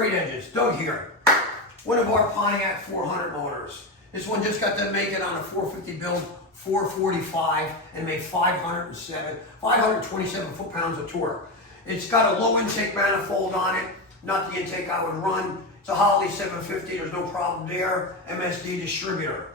great engines. Doug here. One of our Pontiac 400 motors. This one just got to make it on a 450 build, 445, and made 527 foot-pounds of torque. It's got a low intake manifold on it, not the intake I would run. It's a Holley 750, there's no problem there. MSD distributor.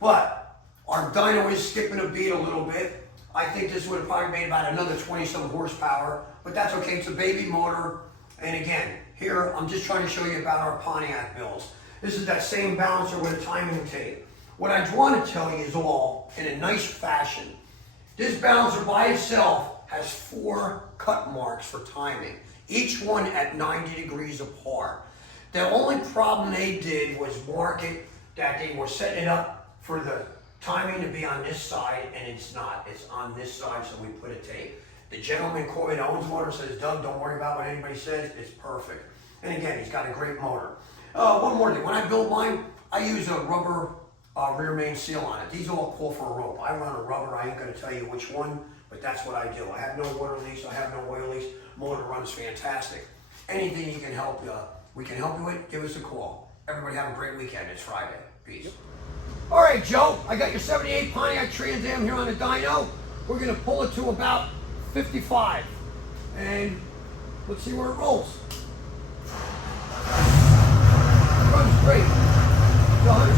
But our dyno is skipping a beat a little bit. I think this would have probably made about another 20-some horsepower, but that's okay, it's a baby motor. And again, here I'm just trying to show you about our Pontiac builds. This is that same balancer with a timing tape. What I want to tell you is all in a nice fashion. This balancer by itself has 4 cut marks for timing, each one at 90 degrees apart. The only problem they did was mark it that they were setting it up for the timing to be on this side, and it's not. It's on this side, so we put a tape. The gentleman that owns the motor says, Doug, don't worry about what anybody says, it's perfect. And again, he's got a great motor. One more thing, when I build mine, I use a rubber rear main seal on it. These all call for a rope. I run a rubber, I ain't gonna tell you which one, but that's what I do. I have no water leaks, I have no oil leaks. Motor runs fantastic. Anything you can help, we can help you with, give us a call. Everybody have a great weekend, it's Friday. Peace. All right, Joe, I got your 78 Pontiac Trans Am here on the dyno. We're gonna pull it to about 55, and let's see where it rolls. It runs great. It's 100